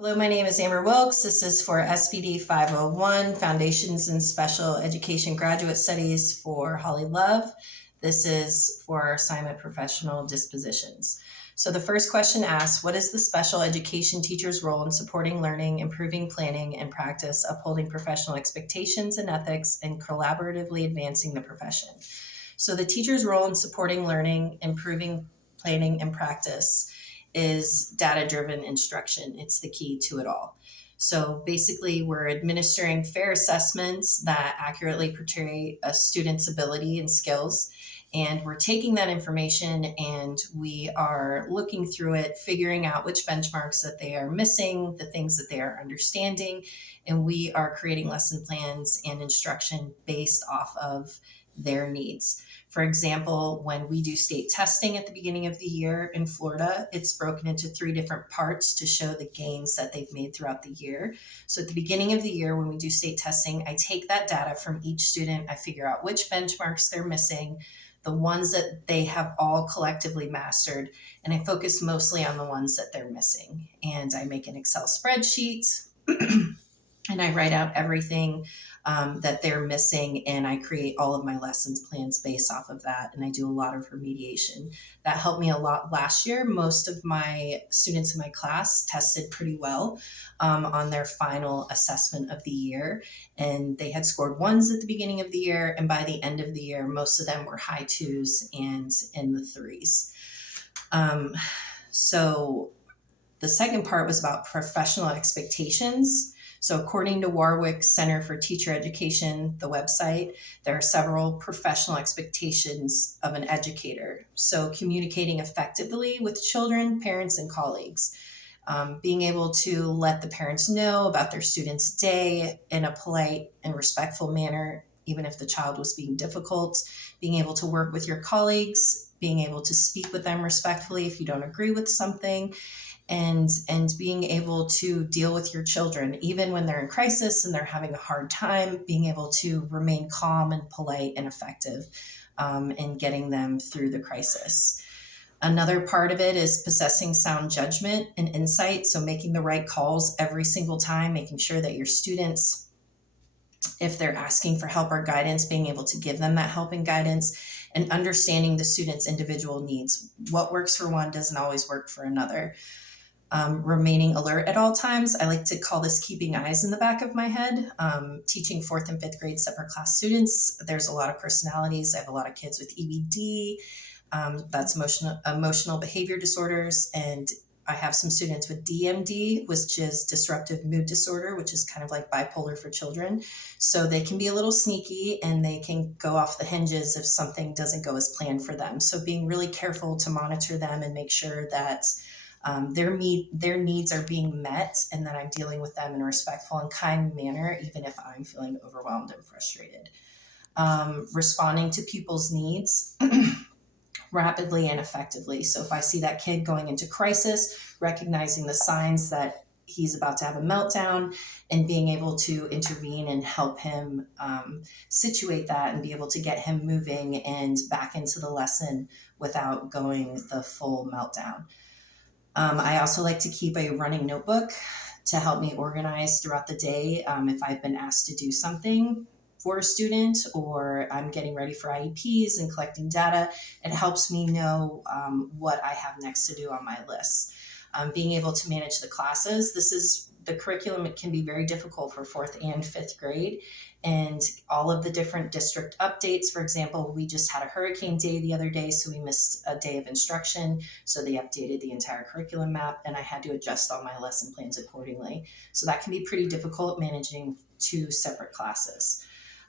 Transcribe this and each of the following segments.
Hello, my name is Amber Wilkes. This is for SPD 501, Foundations in Special Education Graduate Studies for Holly Love. This is for our assignment professional dispositions. So the first question asks, what is the special education teacher's role in supporting learning, improving planning and practice, upholding professional expectations and ethics, and collaboratively advancing the profession? So the teacher's role in supporting learning, improving planning and practice is data-driven instruction. It's the key to it all. So basically, we're administering fair assessments that accurately portray a student's ability and skills. And we're taking that information and we are looking through it, figuring out which benchmarks that they are missing, the things that they are understanding, and we are creating lesson plans and instruction based off of their needs. For example, when we do state testing at the beginning of the year in Florida, it's broken into 3 different parts to show the gains that they've made throughout the year. So at the beginning of the year, when we do state testing, I take that data from each student, I figure out which benchmarks they're missing, the ones that they have all collectively mastered, and I focus mostly on the ones that they're missing. And I make an Excel spreadsheet and I write out everything that they're missing, and I create all of my lessons plans based off of that, and I do a lot of remediation. That helped me a lot last year. Most of my students in my class tested pretty well on their final assessment of the year, and they had scored 1s at the beginning of the year, and by the end of the year, most of them were high 2s and in the 3s. So the second part was about professional expectations. So according to Warwick Center for Teacher Education, the website, there are several professional expectations of an educator. So communicating effectively with children, parents, and colleagues. Being able to let the parents know about their student's day in a polite and respectful manner, even if the child was being difficult. Being able to work with your colleagues, being able to speak with them respectfully if you don't agree with something, and being able to deal with your children even when they're in crisis and they're having a hard time, being able to remain calm and polite and effective in getting them through the crisis. Another part of it is possessing sound judgment and insight, so making the right calls every single time, making sure that your students, if they're asking for help or guidance, being able to give them that help and guidance, and understanding the student's individual needs. What works for one doesn't always work for another. Remaining alert at all times. I like to call this keeping eyes in the back of my head. Teaching 4th and 5th grade separate class students, there's a lot of personalities. I have a lot of kids with EBD, that's emotional behavior disorders, and I have some students with DMD, which is disruptive mood disorder, which is kind of like bipolar for children. So they can be a little sneaky and they can go off the hinges if something doesn't go as planned for them. So being really careful to monitor them and make sure that their needs are being met and that I'm dealing with them in a respectful and kind manner, even if I'm feeling overwhelmed and frustrated. Responding to people's needs rapidly and effectively. So if I see that kid going into crisis, recognizing the signs that he's about to have a meltdown and being able to intervene and help him situate that and be able to get him moving and back into the lesson without going the full meltdown. I also like to keep a running notebook to help me organize throughout the day. If I've been asked to do something for a student or I'm getting ready for IEPs and collecting data, it helps me know what I have next to do on my list. Being able to manage the classes. The curriculum, it can be very difficult for 4th and 5th grade, and all of the different district updates. For example, we just had a hurricane day the other day, so we missed a day of instruction. So they updated the entire curriculum map and I had to adjust all my lesson plans accordingly. So that can be pretty difficult managing 2 separate classes.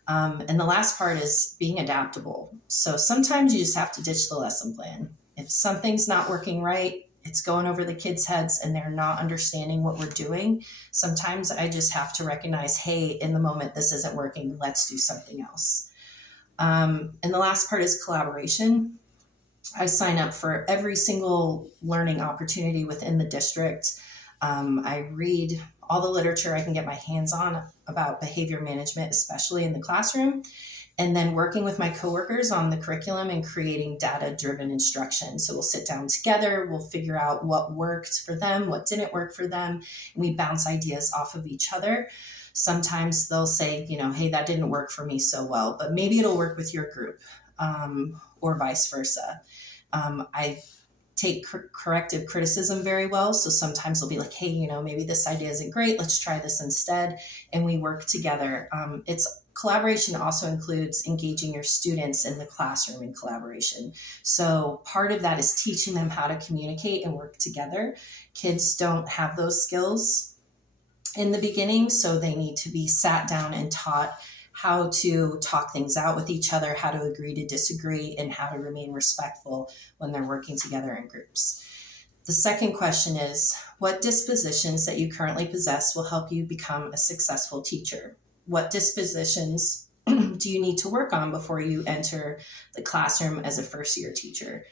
And the last part is being adaptable. So sometimes you just have to ditch the lesson plan. If something's not working right, it's going over the kids' heads and they're not understanding what we're doing. Sometimes I just have to recognize, hey, in the moment, this isn't working. Let's do something else. And the last part is collaboration. I sign up for every single learning opportunity within the district. I read all the literature I can get my hands on about behavior management, especially in the classroom. And then working with my coworkers on the curriculum and creating data-driven instruction. So we'll sit down together, we'll figure out what worked for them, what didn't work for them, and we bounce ideas off of each other. Sometimes they'll say, hey, that didn't work for me so well, but maybe it'll work with your group, or vice versa. I take corrective criticism very well. So sometimes they'll be like, hey, maybe this idea isn't great. Let's try this instead. And we work together. Collaboration also includes engaging your students in the classroom in collaboration. So part of that is teaching them how to communicate and work together. Kids don't have those skills in the beginning, so they need to be sat down and taught how to talk things out with each other, how to agree to disagree, and how to remain respectful when they're working together in groups. The second question is, what dispositions that you currently possess will help you become a successful teacher? What dispositions do you need to work on before you enter the classroom as a first-year teacher?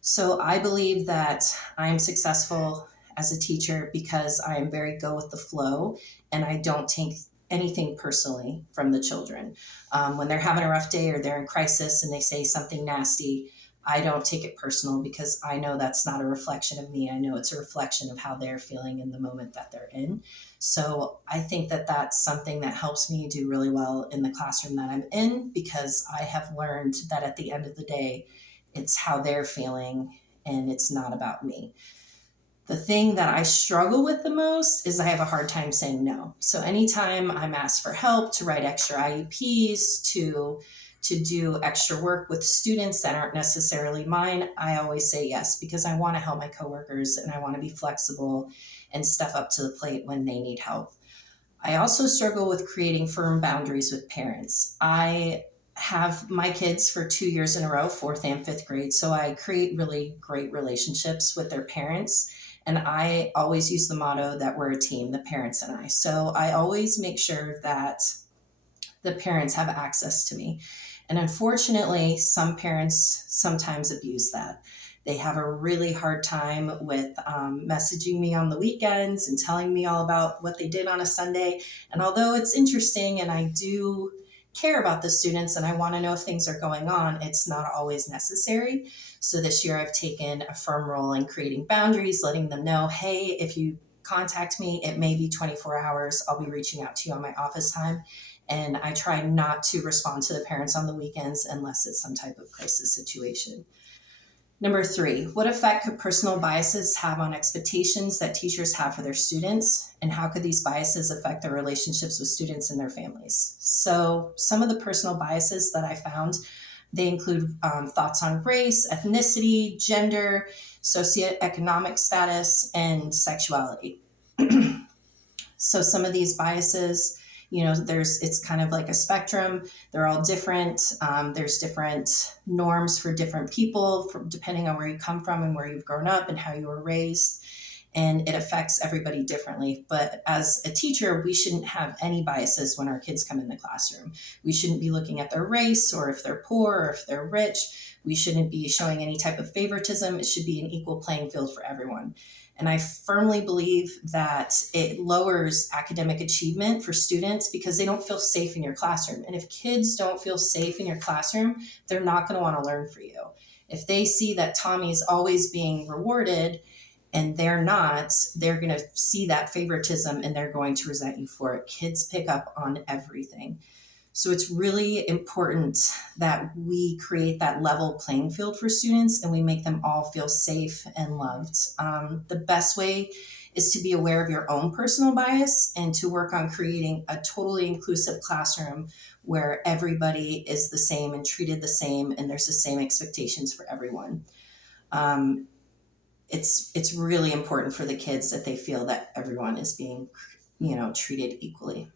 So I believe that I am successful as a teacher because I am very go with the flow, and I don't take anything personally from the children. When they're having a rough day or they're in crisis and they say something nasty, I don't take it personal because I know that's not a reflection of me. I know it's a reflection of how they're feeling in the moment that they're in. So I think that that's something that helps me do really well in the classroom that I'm in, because I have learned that at the end of the day, it's how they're feeling and it's not about me. The thing that I struggle with the most is I have a hard time saying no. So anytime I'm asked for help to write extra IEPs, to do extra work with students that aren't necessarily mine, I always say yes, because I want to help my coworkers and I want to be flexible and step up to the plate when they need help. I also struggle with creating firm boundaries with parents. I have my kids for 2 years in a row, 4th and 5th grade. So I create really great relationships with their parents. And I always use the motto that we're a team, the parents and I. So I always make sure that the parents have access to me. And unfortunately, some parents sometimes abuse that. They have a really hard time with messaging me on the weekends and telling me all about what they did on a Sunday. And although it's interesting and I do care about the students and I want to know if things are going on, it's not always necessary. So this year I've taken a firm role in creating boundaries, letting them know, hey, if you contact me, it may be 24 hours. I'll be reaching out to you on my office time. And I try not to respond to the parents on the weekends unless it's some type of crisis situation. Number 3, what effect could personal biases have on expectations that teachers have for their students? And how could these biases affect their relationships with students and their families? So some of the personal biases that I found, they include thoughts on race, ethnicity, gender, socioeconomic status, and sexuality. So some of these biases, it's kind of like a spectrum. They're all different. There's different norms for different people, depending on where you come from and where you've grown up and how you were raised. And it affects everybody differently. But as a teacher, we shouldn't have any biases when our kids come in the classroom. We shouldn't be looking at their race or if they're poor or if they're rich. We shouldn't be showing any type of favoritism. It should be an equal playing field for everyone. And I firmly believe that it lowers academic achievement for students because they don't feel safe in your classroom. And if kids don't feel safe in your classroom, they're not going to want to learn for you. If they see that Tommy's always being rewarded and they're not, they're going to see that favoritism and they're going to resent you for it. Kids pick up on everything. So it's really important that we create that level playing field for students and we make them all feel safe and loved. The best way is to be aware of your own personal bias and to work on creating a totally inclusive classroom where everybody is the same and treated the same and there's the same expectations for everyone. It's really important for the kids that they feel that everyone is being, treated equally.